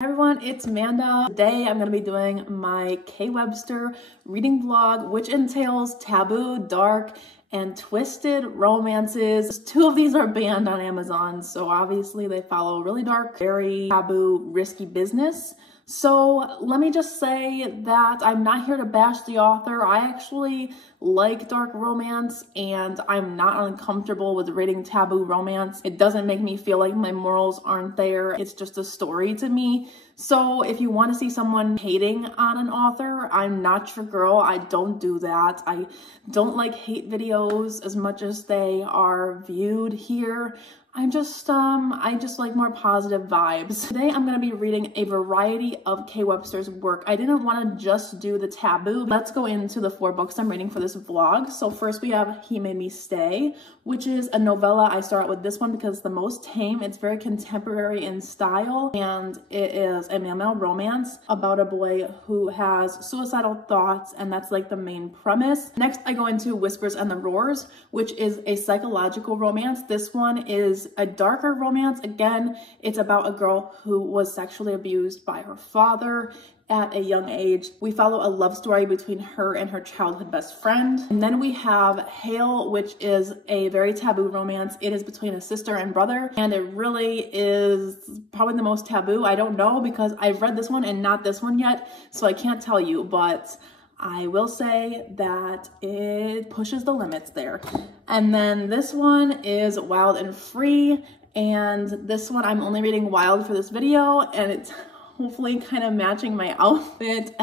Hi everyone, it's Amanda. Today I'm going to be doing my K Webster reading vlog, which entails taboo, dark, and twisted romances. Two of these are banned on Amazon, so obviously they follow really dark, very taboo, risky business. So let me just say that I'm not here to bash the author. I actually like dark romance and I'm not uncomfortable with reading taboo romance. It doesn't make me feel like my morals aren't there. It's just a story to me. So if you want to see someone hating on an author, I'm not your girl. I don't do that. I don't like hate videos as much as they are viewed here. I just like more positive vibes. Today I'm going to be reading a variety of K Webster's work. I didn't want to just do the taboo. Let's go into the 4 books I'm reading for this vlog. So first we have He Made Me Stay, which is a novella. I start with this one because it's the most tame. It's very contemporary in style, and it is a male romance about a boy who has suicidal thoughts, and that's like the main premise. Next I go into Whispers and the Roars, which is a psychological romance. This one is a darker romance. Again, it's about a girl who was sexually abused by her father at a young age. We follow a love story between her and her childhood best friend. And then we have Hale, which is a very taboo romance. It is between a sister and brother, and it really is probably the most taboo. I don't know because I've read this one and not this one yet, so I can't tell you, but I will say that it pushes the limits there. And then this one is Wild and Free, and this one I'm only reading Wild for this video, and it's hopefully kind of matching my outfit.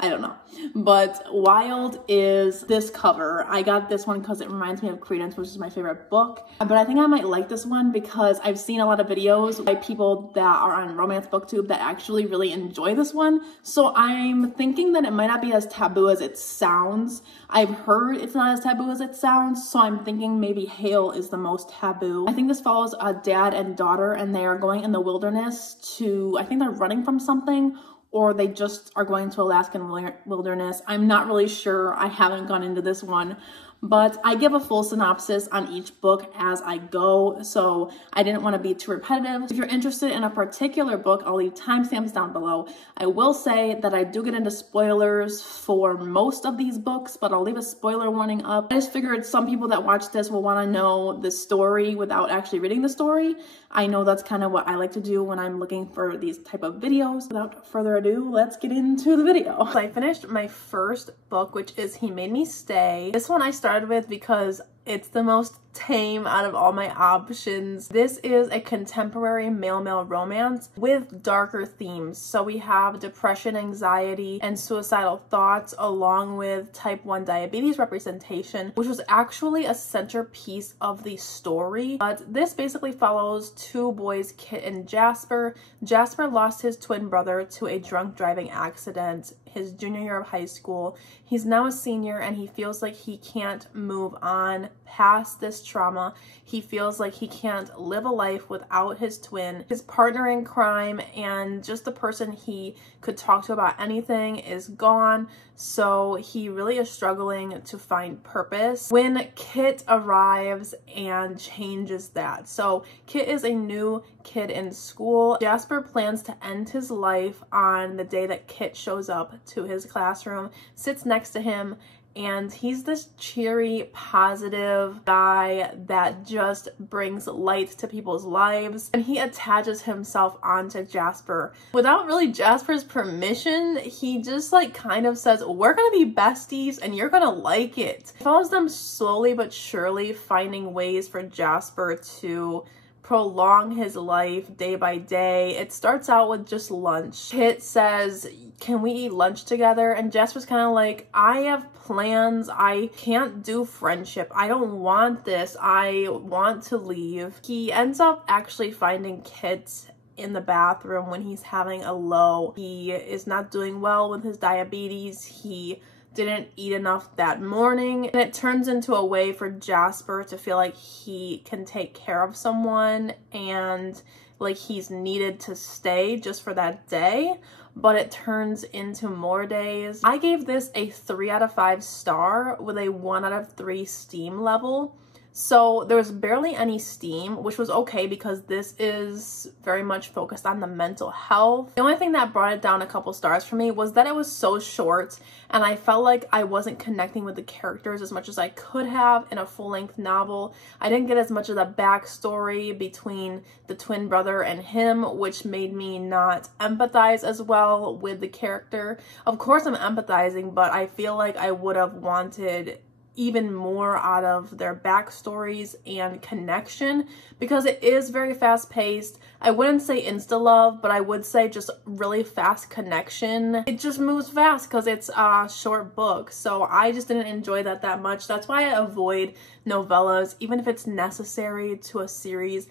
I don't know, but Wild is this cover. I got this one because it reminds me of Credence, which is my favorite book. But I think I might like this one because I've seen a lot of videos by people that are on Romance BookTube that actually really enjoy this one. So I'm thinking that it might not be as taboo as it sounds. I've heard it's not as taboo as it sounds, so I'm thinking maybe Hale is the most taboo. I think this follows a dad and daughter, and they are going in the wilderness to, I think they're running from something, or they just are going to Alaskan wilderness. I'm not really sure. I haven't gone into this one, but I give a full synopsis on each book as I go, so I didn't want to be too repetitive. If you're interested in a particular book, I'll leave timestamps down below. I will say that I do get into spoilers for most of these books, but I'll leave a spoiler warning up. I just figured some people that watch this will want to know the story without actually reading the story. I know that's kind of what I like to do when I'm looking for these type of videos. Without further ado, let's get into the video. So I finished my first book, which is He Made Me Stay. This one I started with because it's the most tame out of all my options. This is a contemporary male-male romance with darker themes. So we have depression, anxiety, and suicidal thoughts, along with type 1 diabetes representation, which was actually a centerpiece of the story. But this basically follows 2 boys, Kit and Jasper. Jasper lost his twin brother to a drunk driving accident his junior year of high school. He's now a senior and he feels like he can't move on past this trauma. He feels like he can't live a life without his twin. His partner in crime and just the person he could talk to about anything is gone, so he really is struggling to find purpose when Kit arrives and changes that. So Kit is a new kid in school. Jasper plans to end his life on the day that Kit shows up to his classroom, sits next to him, and he's this cheery, positive guy that just brings light to people's lives. And he attaches himself onto Jasper. Without really Jasper's permission, he just like kind of says, we're gonna be besties and you're gonna like it. He follows them slowly but surely, finding ways for Jasper to prolong his life day by day. It starts out with just lunch. Kit says, can we eat lunch together? And Jasper's kind of like, I have plans. I can't do friendship. I don't want this. I want to leave. He ends up actually finding Kit in the bathroom when he's having a low. He is not doing well with his diabetes. He didn't eat enough that morning, and it turns into a way for Jasper to feel like he can take care of someone and like he's needed to stay just for that day, but it turns into more days. I gave this a 3 out of 5 star with a 1 out of 3 steam level. So there was barely any steam, which was okay because this is very much focused on the mental health. The only thing that brought it down a couple stars for me was that it was so short, and I felt like I wasn't connecting with the characters as much as I could have in a full-length novel. I didn't get as much of the backstory between the twin brother and him, which made me not empathize as well with the character. Of course I'm empathizing, but I feel like I would have wanted even more out of their backstories and connection, because it is very fast-paced. I wouldn't say insta-love, but I would say just really fast connection. It just moves fast because it's a short book, so I just didn't enjoy that much. That's why I avoid novellas, even if it's necessary to a series.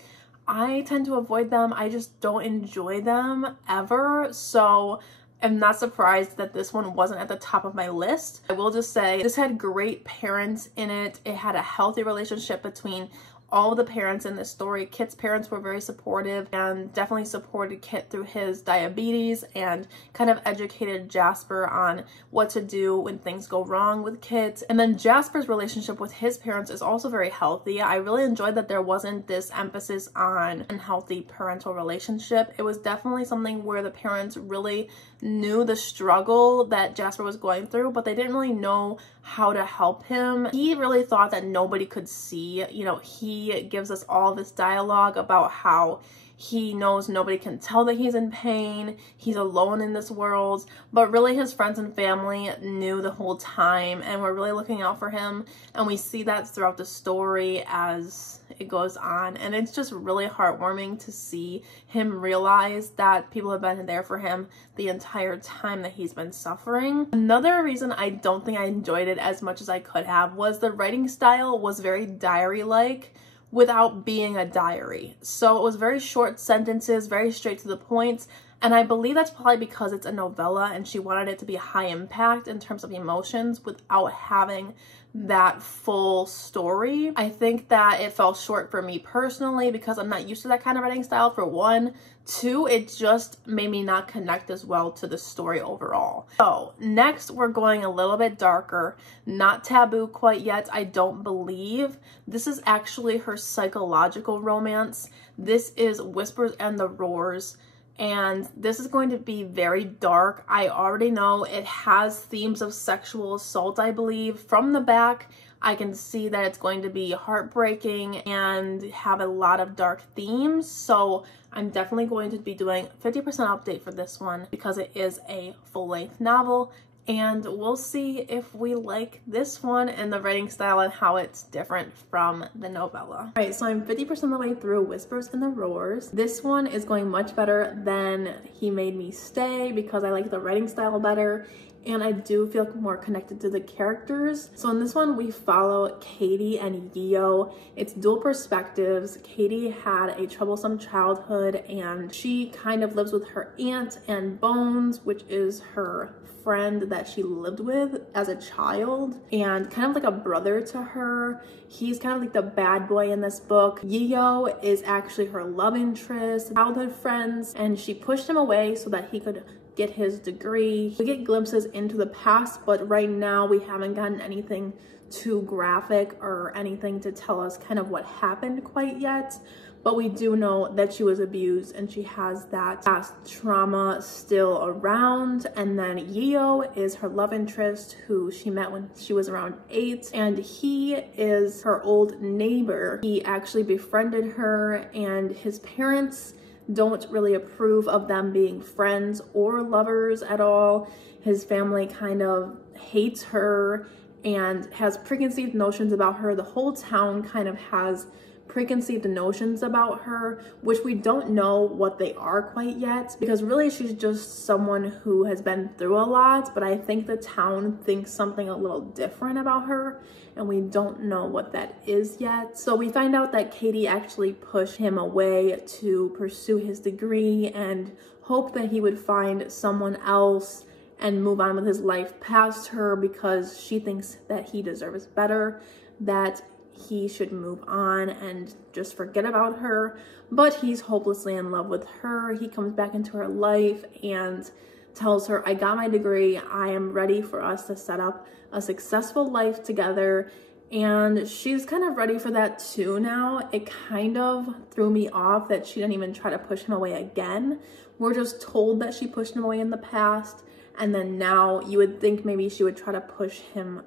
I tend to avoid them. I just don't enjoy them ever, so I'm not surprised that this one wasn't at the top of my list. I will just say this had great parents in it. It had a healthy relationship between all the parents in this story. Kit's parents were very supportive and definitely supported Kit through his diabetes and kind of educated Jasper on what to do when things go wrong with Kit. And then Jasper's relationship with his parents is also very healthy. I really enjoyed that there wasn't this emphasis on unhealthy parental relationship. It was definitely something where the parents really knew the struggle that Jasper was going through, but they didn't really know how to help him. He really thought that nobody could see. You know, he gives us all this dialogue about how he knows nobody can tell that he's in pain, he's alone in this world, but really his friends and family knew the whole time and were really looking out for him, and we see that throughout the story as it goes on, and it's just really heartwarming to see him realize that people have been there for him the entire time that he's been suffering. Another reason I don't think I enjoyed it as much as I could have was the writing style was very diary-like without being a diary. So it was very short sentences, very straight to the point, and I believe that's probably because it's a novella and she wanted it to be high impact in terms of emotions without having that full story. I think that it fell short for me personally because I'm not used to that kind of writing style, for one. Two, it just made me not connect as well to the story overall. So next we're going a little bit darker, not taboo quite yet, I don't believe. This is actually her psychological romance. This is Whispers and the Roars, and this is going to be very dark. I already know it has themes of sexual assault, I believe. From the back, I can see that it's going to be heartbreaking and have a lot of dark themes. So I'm definitely going to be doing 50% update for this one because it is a full-length novel. And we'll see if we like this one and the writing style and how it's different from the novella. All right, so I'm 50% of the way through Whispers and the Roars. This one is going much better than He Made Me Stay because I like the writing style better, and I do feel more connected to the characters. So in this one, we follow Katie and Yeo. It's dual perspectives. Katie had a troublesome childhood, and she kind of lives with her aunt and Bones, which is her friend that she lived with as a child and kind of like a brother to her. He's kind of like the bad boy in this book. Yeo is actually her love interest, childhood friends, and she pushed him away so that he could get his degree. We get glimpses into the past, but right now we haven't gotten anything too graphic or anything to tell us kind of what happened quite yet. But we do know that she was abused and she has that past trauma still around. And then Yeo is her love interest who she met when she was around 8, and he is her old neighbor. He actually befriended her, and his parents don't really approve of them being friends or lovers at all. His family kind of hates her and has preconceived notions about her. The whole town kind of has preconceived notions about her, which we don't know what they are quite yet, because really she's just someone who has been through a lot, but I think the town thinks something a little different about her, and we don't know what that is yet. So we find out that Katie actually pushed him away to pursue his degree and hope that he would find someone else and move on with his life past her, because she thinks that he deserves better, that he should move on and just forget about her. But he's hopelessly in love with her. He comes back into her life and tells her, I got my degree, I am ready for us to set up a successful life together, And she's kind of ready for that too now. It kind of threw me off that she didn't even try to push him away again. We're just told that she pushed him away in the past, and then now you would think maybe she would try to push him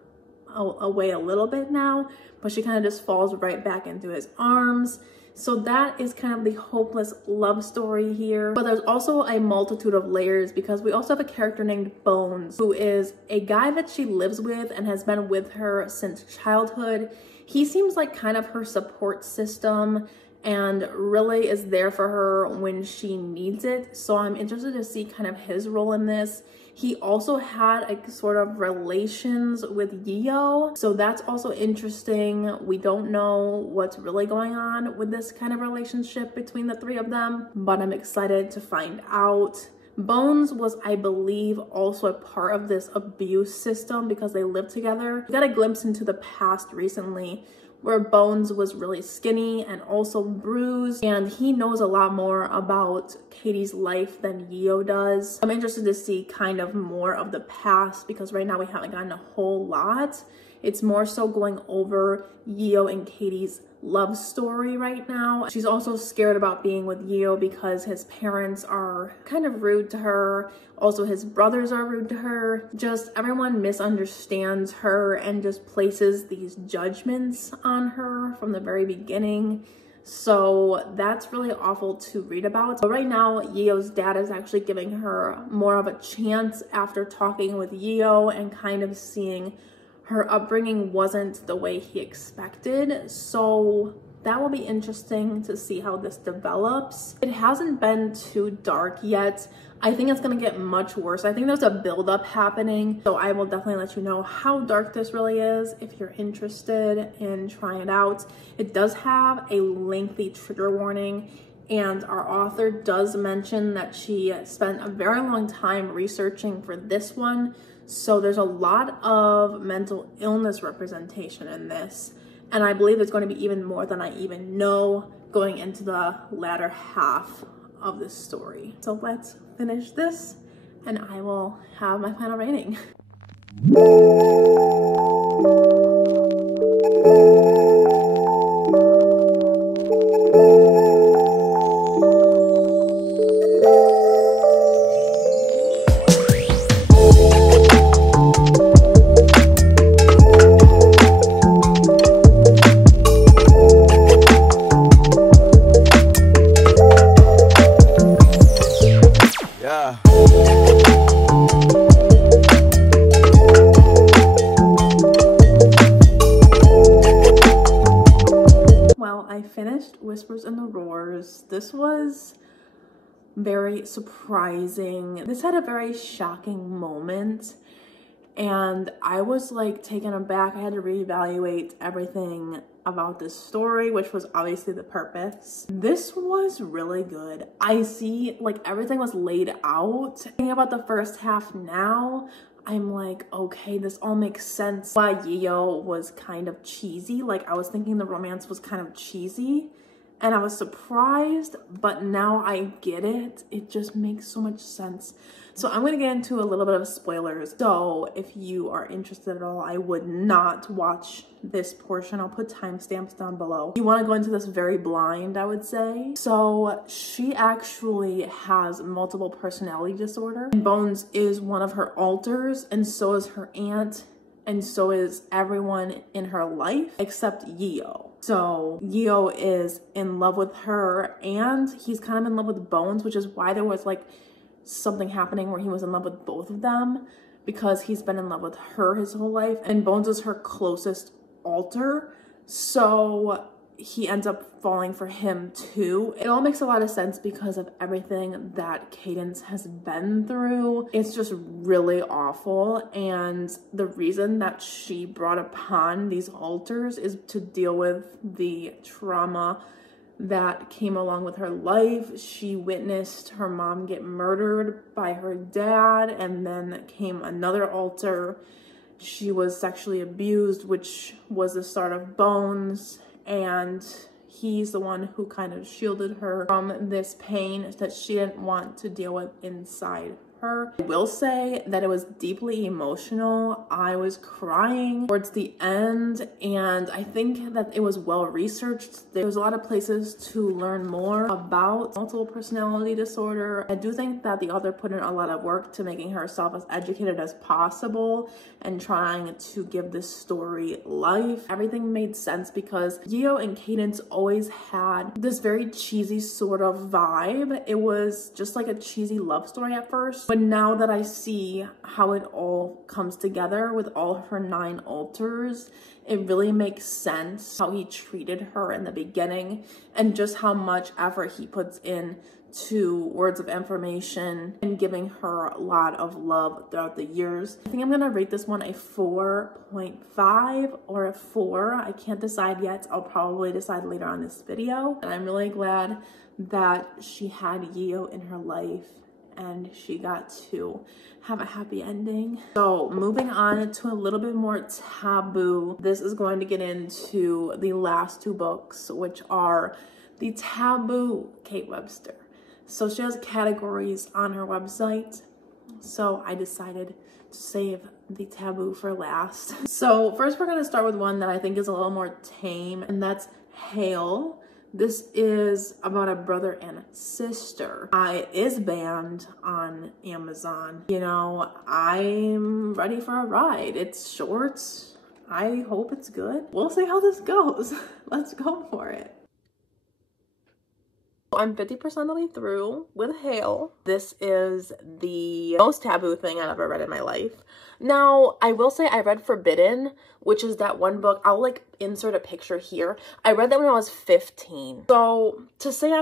away a little bit now, but she kind of just falls right back into his arms. So that is kind of the hopeless love story here. But there's also a multitude of layers, because we also have a character named Bones, who is a guy that she lives with and has been with her since childhood. He seems like kind of her support system and really is there for her when she needs it. So I'm interested to see kind of his role in this. He also had a sort of relations with Yeo, so that's also interesting. We don't know what's really going on with this kind of relationship between the three of them, but I'm excited to find out. Bones was, I believe, also a part of this abuse system because they lived together. We got a glimpse into the past recently where Bones was really skinny and also bruised, and he knows a lot more about Katie's life than Yeo does. I'm interested to see kind of more of the past, because right now we haven't gotten a whole lot. It's more so going over Yeo and Katie's love story right now. She's also scared about being with Yeo because his parents are kind of rude to her. Also, his brothers are rude to her. Just everyone misunderstands her and just places these judgments on her from the very beginning. So that's really awful to read about. But right now, Yeo's dad is actually giving her more of a chance after talking with Yeo and kind of seeing her upbringing wasn't the way he expected. So that will be interesting to see how this develops. It hasn't been too dark yet. I think it's gonna get much worse. I think there's a buildup happening. So I will definitely let you know how dark this really is if you're interested in trying it out. It does have a lengthy trigger warning, and our author does mention that she spent a very long time researching for this one. So there's a lot of mental illness representation in this. And I believe there's going to be even more than I even know going into the latter half of this story. So let's finish this and I will have my final rating. Whispers in the Roars. This was very surprising. This had a very shocking moment and I was like taken aback. I had to reevaluate everything about this story, which was obviously the purpose. This was really good. I see like everything was laid out. Thinking about the first half now, I'm like, okay, this all makes sense. Why Yeo was kind of cheesy. Like I was thinking the romance was kind of cheesy and I was surprised, but now I get it. It just makes so much sense. So I'm gonna get into a little bit of spoilers. So if you are interested at all, I would not watch this portion. I'll put timestamps down below. You wanna go into this very blind, I would say. So she actually has multiple personality disorder. Bones is one of her alters, and so is her aunt, and so is everyone in her life except Yeo. So Yeo is in love with her and he's kind of in love with Bones, which is why there was like something happening where he was in love with both of them, because he's been in love with her his whole life and Bones is her closest alter. So he ends up falling for him too. It all makes a lot of sense because of everything that Cadence has been through. It's just really awful, and the reason that she brought upon these alters is to deal with the trauma that came along with her life. She witnessed her mom get murdered by her dad, and then came another alter. She was sexually abused, which was the start of Bones, and he's the one who kind of shielded her from this pain that she didn't want to deal with inside her. I will say that it was deeply emotional. I was crying towards the end, and I think that it was well researched. There was a lot of places to learn more about multiple personality disorder. I do think that the author put in a lot of work to making herself as educated as possible and trying to give this story life. Everything made sense because Yeo and Cadence always had this very cheesy sort of vibe. It was just like a cheesy love story at first, but now that I see how it all comes together with all of her 9 alters, it really makes sense how he treated her in the beginning and just how much effort he puts in to words of affirmation and giving her a lot of love throughout the years. I think I'm gonna rate this one a 4.5 or a 4. I can't decide yet. I'll probably decide later on this video. And I'm really glad that she had Yeo in her life and she got to have a happy ending. So moving on to a little bit more taboo. This is going to get into the last 2 books, which are the Taboo K Webster. So she has categories on her website. So I decided to save the taboo for last. So first we're gonna start with one that I think is a little more tame, and that's Hale. This is about a brother and sister. It is banned on Amazon. You know, I'm ready for a ride. It's short. I hope it's good. We'll see how this goes. Let's go for it. I'm 50% of the way through with Hale. This is the most taboo thing I've ever read in my life. Now, I will say I read Forbidden, which is that one book. I'll like insert a picture here. I read that when I was 15. So to say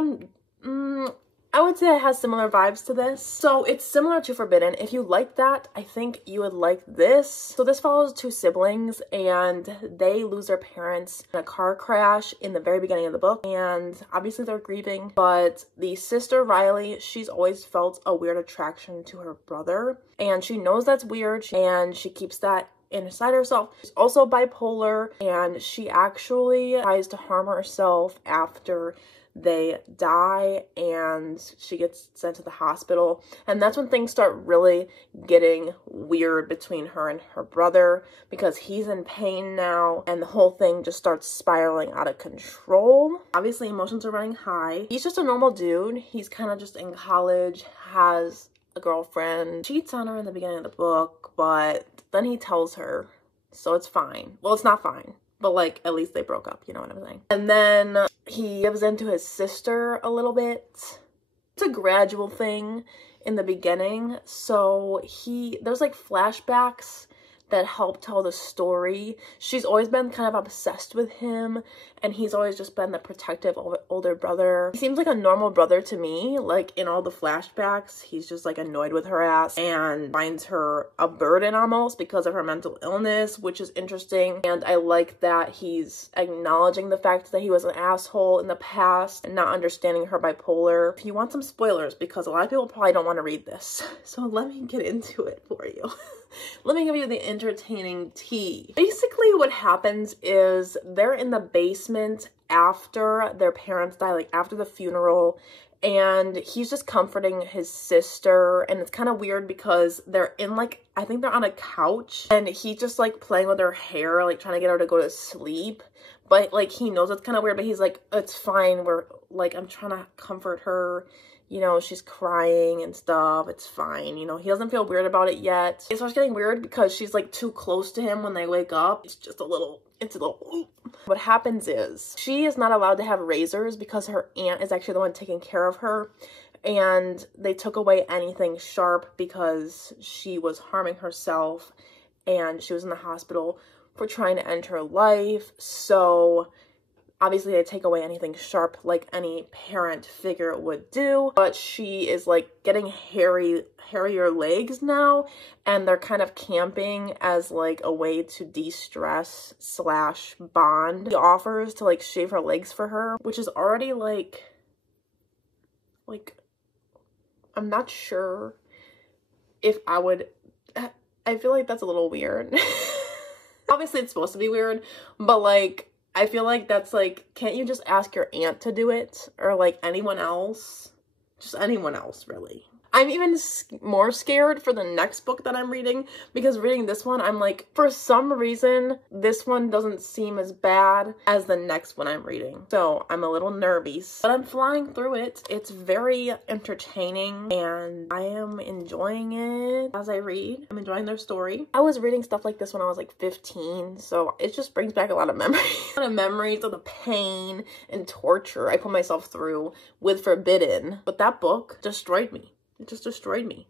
I would say it has similar vibes to this. So it's similar to Forbidden. If you like that, I think you would like this. So this follows 2 siblings and they lose their parents in a car crash in the very beginning of the book. And obviously they're grieving, but the sister Riley, she's always felt a weird attraction to her brother. And she knows that's weird and she keeps that inside herself. She's also bipolar and she actually tries to harm herself after they die and she gets sent to the hospital, and that's when things start really getting weird between her and her brother because he's in pain now and the whole thing just starts spiraling out of control. Obviously emotions are running high. He's just a normal dude. He's kind of just in college, has a girlfriend, cheats on her in the beginning of the book, but then he tells her, so it's fine. Well, it's not fine, but like at least they broke up, you know what I'm saying? And then he gives in to his sister a little bit. It's a gradual thing in the beginning. So there's like flashbacks that help tell the story. She's always been kind of obsessed with him and he's always just been the protective older brother. He seems like a normal brother to me. Like in all the flashbacks, he's just like annoyed with her ass and finds her a burden almost because of her mental illness, which is interesting. And I like that he's acknowledging the fact that he was an asshole in the past and not understanding her bipolar. If you want some spoilers, because a lot of people probably don't want to read this, so let me get into it for you. Let me give you the entertaining tea. Basically what happens is they're in the basement after their parents die, like after the funeral, and he's just comforting his sister, and it's kind of weird because they're in like, I think they're on a couch and he's just like playing with her hair, like trying to get her to go to sleep, but like he knows it's kind of weird, but he's like, it's fine, we're like, I'm trying to comfort her. You know, she's crying and stuff. It's fine. You know, he doesn't feel weird about it yet. It starts getting weird because she's like too close to him when they wake up. It's a little. What happens is she is not allowed to have razors because her aunt is actually the one taking care of her. And they took away anything sharp because she was harming herself and she was in the hospital for trying to end her life. So obviously they take away anything sharp like any parent figure would do, but she is like getting hairier legs now, and they're kind of camping as like a way to de-stress / bond. He offers to like shave her legs for her, which is already like I'm not sure if I would. I feel like that's a little weird. Obviously it's supposed to be weird, but like I feel like that's like, can't you just ask your aunt to do it? Or like anyone else? Just anyone else, really. I'm even more scared for the next book that I'm reading, because reading this one, I'm like, for some reason, this one doesn't seem as bad as the next one I'm reading. So I'm a little nervous, but I'm flying through it. It's very entertaining and I am enjoying it as I read. I'm enjoying their story. I was reading stuff like this when I was like 15, so it just brings back a lot of memories. A lot of memories of the pain and torture I put myself through with Forbidden. But that book destroyed me. It just destroyed me.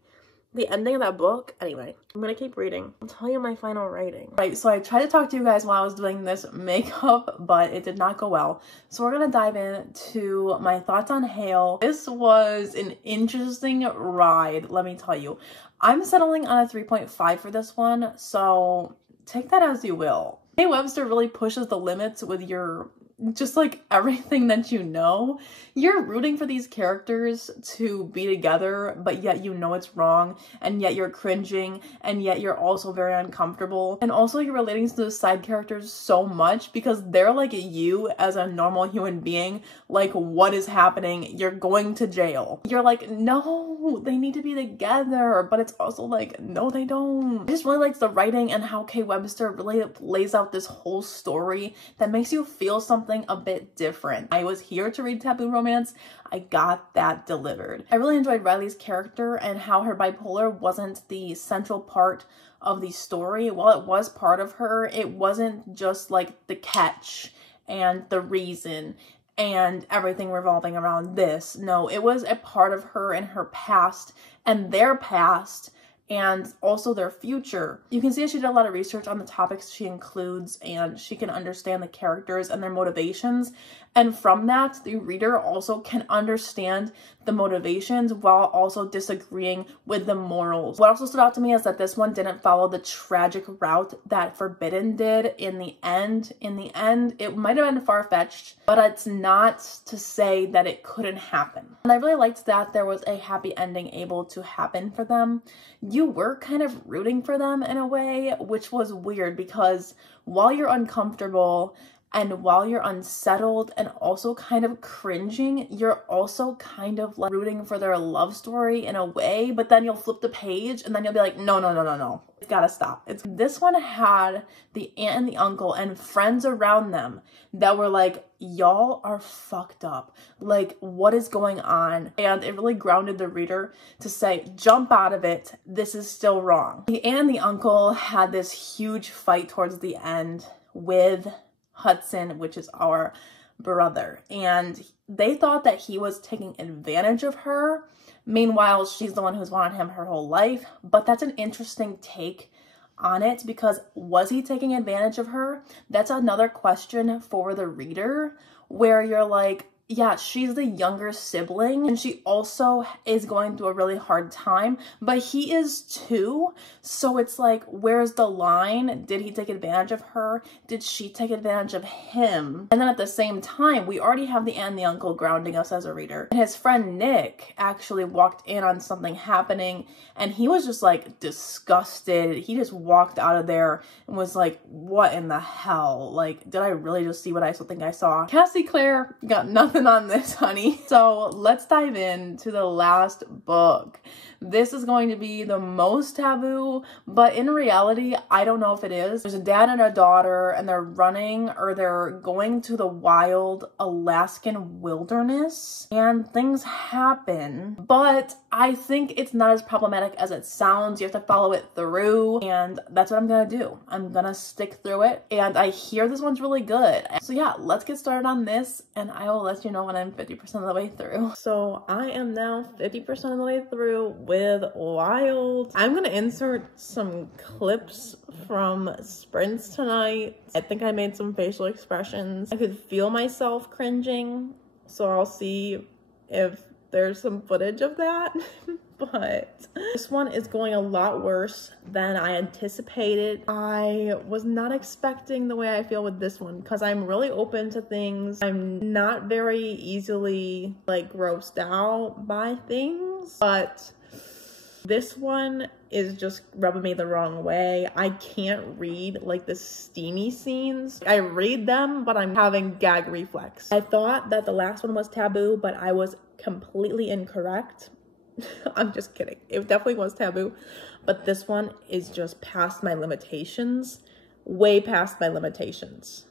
The ending of that book, anyway, I'm gonna keep reading. I'll tell you my final rating. Right, so I tried to talk to you guys while I was doing this makeup, but it did not go well. So we're gonna dive into my thoughts on Hale. This was an interesting ride, let me tell you. I'm settling on a 3.5 for this one, so take that as you will. K Webster really pushes the limits with your just like everything that you know. You're rooting for these characters to be together, but yet you know it's wrong, and yet you're cringing, and yet you're also very uncomfortable. And also you're relating to the side characters so much because they're like you as a normal human being. Like, what is happening? You're going to jail. You're like, no, they need to be together, but it's also like, no, they don't. I just really like the writing and how K Webster really lays out this whole story that makes you feel something a bit different. I was here to read taboo romance. I got that delivered. I really enjoyed Riley's character and how her bipolar wasn't the central part of the story. While it was part of her, it wasn't just like the catch and the reason and everything revolving around this. No, it was a part of her and her past and their past, and also their future. You can see that she did a lot of research on the topics she includes, and she can understand the characters and their motivations. And from that, the reader also can understand the motivations while also disagreeing with the morals. What also stood out to me is that this one didn't follow the tragic route that Forbidden did in the end. In the end, it might have been far-fetched, but it's not to say that it couldn't happen. And I really liked that there was a happy ending able to happen for them. You were kind of rooting for them in a way, which was weird because while you're uncomfortable and while you're unsettled and also kind of cringing, you're also kind of like rooting for their love story in a way, but then you'll flip the page and then you'll be like, no, no, no, no, no. It's gotta stop. This one had the aunt and the uncle and friends around them that were like, y'all are fucked up. Like, what is going on? And it really grounded the reader to say, jump out of it. This is still wrong. The aunt and the uncle had this huge fight towards the end with Hudson, which is our brother, and they thought that he was taking advantage of her. Meanwhile, she's the one who's wanted him her whole life. But that's an interesting take on it, because was he taking advantage of her? That's another question for the reader, where you're like, yeah, she's the younger sibling and she also is going through a really hard time, but he is too. So it's like, where's the line? Did he take advantage of her? Did she take advantage of him? And then at the same time, we already have the aunt and the uncle grounding us as a reader. And his friend Nick actually walked in on something happening and he was just like disgusted. He just walked out of there and was like, what in the hell? Like, did I really just see what I think I saw? Cassie Clare got nothing on this, honey. So let's dive into the last book. This is going to be the most taboo, but in reality, I don't know if it is. There's a dad and a daughter, and they're running, or they're going to the wild Alaskan wilderness, and things happen, but I think it's not as problematic as it sounds. You have to follow it through, and that's what I'm gonna do. I'm gonna stick through it, and I hear this one's really good. So yeah, let's get started on this, and I will let you know when I'm 50% of the way through. So I am now 50% of the way through with Wild. I'm gonna insert some clips from sprints tonight. I think I made some facial expressions. I could feel myself cringing, so I'll see if there's some footage of that. But this one is going a lot worse than I anticipated. I was not expecting the way I feel with this one because I'm really open to things. I'm not very easily like grossed out by things, but this one is just rubbing me the wrong way. I can't read like the steamy scenes. I read them, but I'm having gag reflex. I thought that the last one was taboo, but I was completely incorrect. I'm just kidding. It definitely was taboo, but this one is just past my limitations, way past my limitations.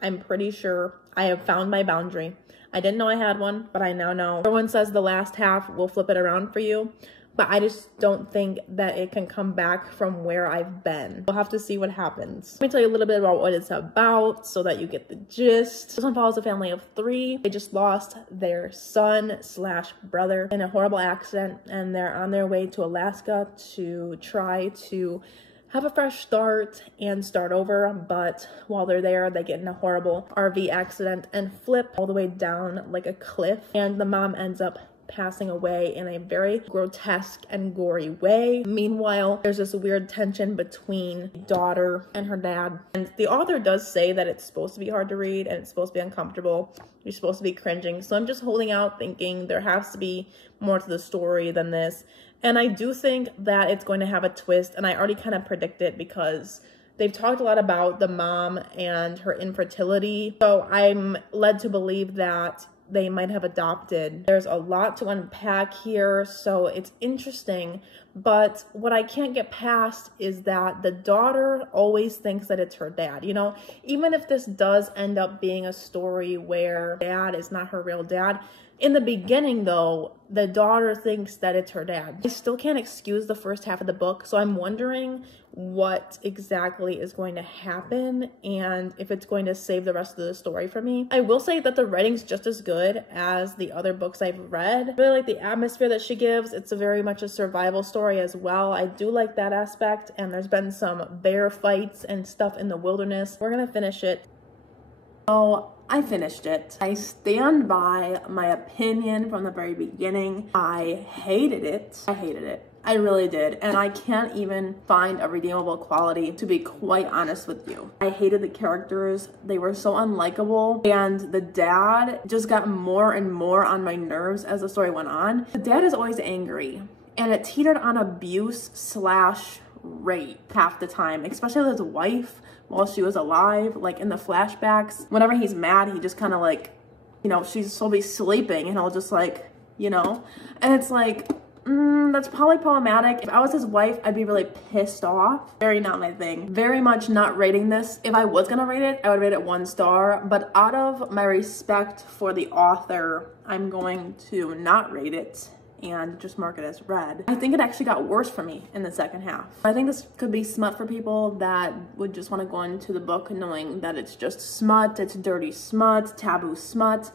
I'm pretty sure I have found my boundary. I didn't know I had one, but I now know. Everyone says the last half will flip it around for you, but I just don't think that it can come back from where I've been. We'll have to see what happens. Let me tell you a little bit about what it's about so that you get the gist. This one follows a family of 3. They just lost their son/brother in a horrible accident, and they're on their way to Alaska to try to have a fresh start and start over, but while they're there, they get in a horrible RV accident and flip all the way down like a cliff, and the mom ends up passing away in a very grotesque and gory way. Meanwhile, there's this weird tension between daughter and her dad. And the author does say that it's supposed to be hard to read and it's supposed to be uncomfortable. You're supposed to be cringing. So I'm just holding out thinking there has to be more to the story than this. And I do think that it's going to have a twist, and I already kind of predict it because they've talked a lot about the mom and her infertility. So I'm led to believe that they might have adopted. There's a lot to unpack here, so it's interesting. But what I can't get past is that the daughter always thinks that it's her dad. You know, even if this does end up being a story where dad is not her real dad, in the beginning, though, the daughter thinks that it's her dad. I still can't excuse the first half of the book, so I'm wondering what exactly is going to happen and if it's going to save the rest of the story for me. I will say that the writing's just as good as the other books I've read. I really like the atmosphere that she gives. It's very much a survival story as well. I do like that aspect, and there's been some bear fights and stuff in the wilderness. We're gonna finish it. So I finished it. I stand by my opinion from the very beginning. I hated it. I hated it. I really did. And I can't even find a redeemable quality, to be quite honest with you. I hated the characters. They were so unlikable. And the dad just got more and more on my nerves as the story went on. The dad is always angry, and it teetered on abuse/rape half the time, especially with his wife while she was alive. Like in the flashbacks, whenever he's mad, he just kind of like, you know, she'll be sleeping and he'll just like, you know, and it's like, that's probably problematic. If I was his wife, I'd be really pissed off. Very not my thing. Very much not rating this. If I was gonna rate it, I would rate it 1 star, but out of my respect for the author, I'm going to not rate it and just mark it as read. I think it actually got worse for me in the second half. I think this could be smut for people that would just want to go into the book knowing that it's just smut, it's dirty smut, taboo smut.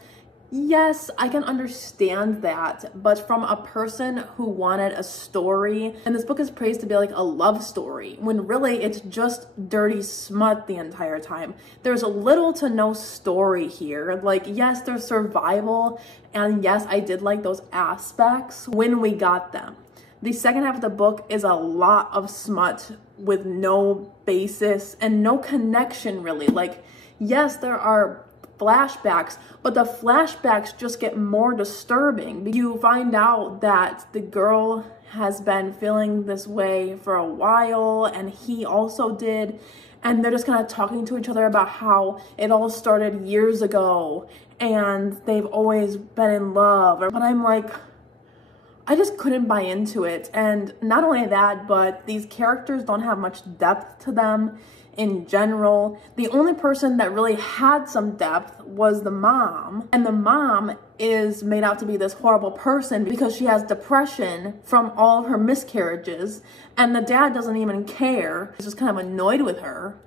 Yes, I can understand that, but from a person who wanted a story, and this book is praised to be like a love story, when really it's just dirty smut the entire time. There's little to no story here. Like, yes, there's survival, and yes, I did like those aspects when we got them. The second half of the book is a lot of smut with no basis and no connection really. Like, yes, there are flashbacks, but the flashbacks just get more disturbing. You find out that the girl has been feeling this way for a while, and he also did, and they're just kind of talking to each other about how it all started years ago and they've always been in love. But I'm like, I just couldn't buy into it. And not only that, but these characters don't have much depth to them in general. The only person that really had some depth was the mom, and the mom is made out to be this horrible person because she has depression from all of her miscarriages, and the dad doesn't even care. He's just kind of annoyed with her.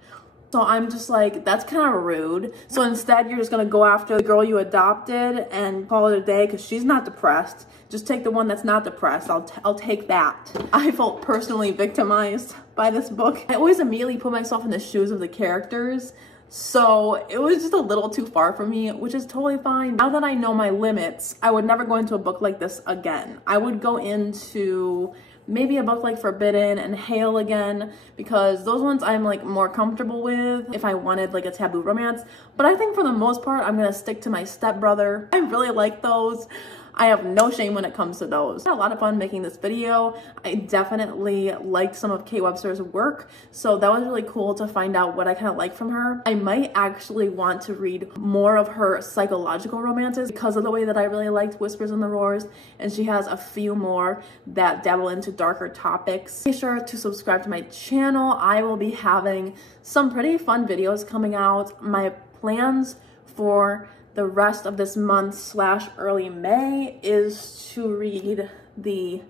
So I'm just like, that's kind of rude. So instead, you're just gonna go after the girl you adopted and call it a day because she's not depressed. Just take the one that's not depressed. I'll take that. I felt personally victimized by this book. I always immediately put myself in the shoes of the characters. So it was just a little too far for me, which is totally fine. Now that I know my limits, I would never go into a book like this again. I would go into maybe a book like Forbidden and Hale again, because those ones I'm like more comfortable with if I wanted like a taboo romance. But I think for the most part, I'm gonna stick to my stepbrother. I really like those. I have no shame when it comes to those. I had a lot of fun making this video. I definitely liked some of K Webster's work, so that was really cool to find out what I kind of like from her. I might actually want to read more of her psychological romances because of the way that I really liked Whispers in the Roars, and she has a few more that dabble into darker topics. Be sure to subscribe to my channel. I will be having some pretty fun videos coming out. My plans for the rest of this month / early May is to read the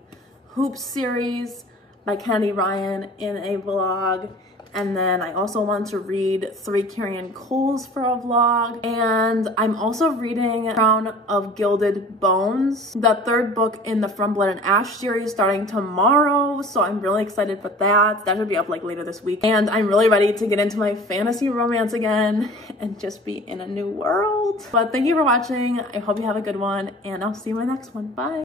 Hoops series by Kennedy Ryan in a vlog, and then I also want to read 3 Carrion Coles for a vlog, and I'm also reading Crown of Gilded Bones, the 3rd book in the From Blood and Ash series, starting tomorrow, so I'm really excited for that. That should be up like later this week, and I'm really ready to get into my fantasy romance again and just be in a new world. But thank you for watching. I hope you have a good one, and I'll see you in my next one. Bye!